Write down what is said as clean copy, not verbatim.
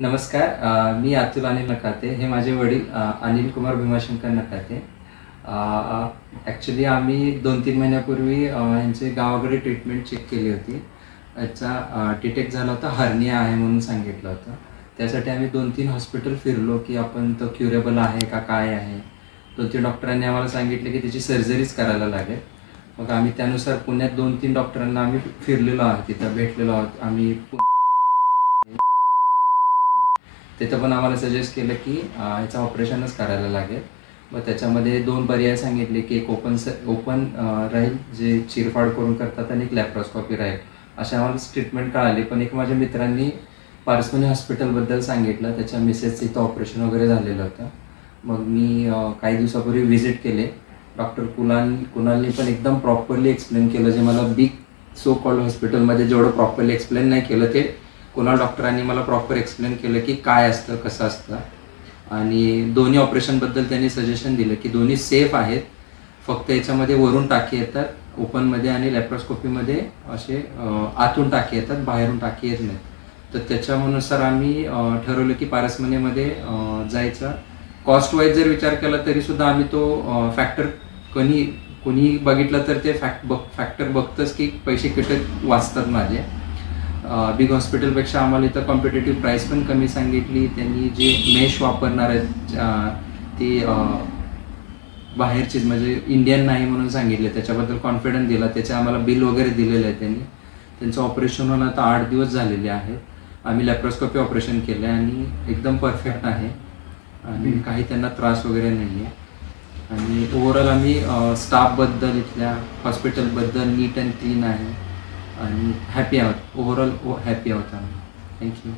नमस्कार. मी अतुल अनिल नकाते. हे माझे वडील अनिल कुमार भीमाशंकर नकाते. ॲक्च्युली आम्ही 2-3 महिन्यापूर्वी यांचे गावाकडे ट्रीटमेंट चेक केली होती. याचा डिटेक्ट झाला होता हर्निया आहे म्हणून सांगितलं होतं. त्यासाठी आम्ही 2-3 हॉस्पिटल फिरलो की आपण तो क्युरेबल आहे का काय आहे. 2-3 डॉक्टरांनी आम्हाला सांगितलं की त्याची सर्जरीच करायला लागेल. मग आम्ही त्यानुसार पुण्यात 2-3 डॉक्टरांना आम्ही फिरलेलो आहोत, तिथं भेटलेलो आहोत आम्ही. तिथं पण आम्हाला सजेस्ट केलं की ह्याचं ऑपरेशनच करायला लागेल. मग त्याच्यामध्ये 2 पर्याय सांगितले की एक ओपन राहील जे चिरफाड करून करतात आणि एक लॅप्रोस्कोपी राहील. अशा आम्हाला ट्रीटमेंट कळाली. पण एक माझ्या मित्रांनी पारसमनी हॉस्पिटलबद्दल सांगितलं. त्याच्या मिसेसचं इथं ऑपरेशन वगैरे झालेलं होतं. मग मी काही दिवसापूर्वी व्हिजिट केले. डॉक्टर कुणालनी पण एकदम प्रॉपरली एक्सप्लेन केलं, जे मला बिग सो कॉल्ड हॉस्पिटलमध्ये जेवढं प्रॉपरली एक्सप्लेन नाही केलं ते कुणाल डॉक्टरांनी मला प्रॉपर एक्सप्लेन केलं की काय असतं, कसं असतं. आणि दोन्ही ऑपरेशनबद्दल त्यांनी सजेशन दिलं की दोन्ही सेफ आहेत. फक्त याच्यामध्ये वरून टाके येतात ओपनमध्ये आणि लॅप्रोस्कोपीमध्ये असे आतून टाके येतात, बाहेरून टाके येत नाहीत. तर त्याच्यानुसार आम्ही ठरवलं की पारसमनीमध्ये जायचं. कॉस्ट वाईज जर विचार केला तरीसुद्धा आम्ही तो फॅक्टर कोणी बघितलं तर ते फॅक्टर बघतंच की पैसे किती वाचतात माझे. बिग हॉस्पिटलपेक्षा आम्हाला इथं कॉम्पिटेटिव्ह प्राईस पण कमी सांगितली. त्यांनी जे मेश वापरणार आहेत ती बाहेरचीच, म्हणजे इंडियन नाही म्हणून सांगितले. त्याच्याबद्दल कॉन्फिडन्स दिला. त्याचे आम्हाला बिल वगैरे दिलेलं आहे त्यांनी. त्यांचं ऑपरेशन होऊन आता 8 दिवस झालेले आहेत. आम्ही लॅप्रोस्कोपी ऑपरेशन केलं आहे आणि एकदम परफेक्ट आहे आणि काही त्यांना त्रास वगैरे नाही आहे. आणि ओव्हरऑल आम्ही स्टाफबद्दल, इथल्या हॉस्पिटलबद्दल नीट अँड क्लीन आहे आणि हॅपी आहोत. ओव्हरऑल हॅपी आहोत आम्ही. थँक्यू.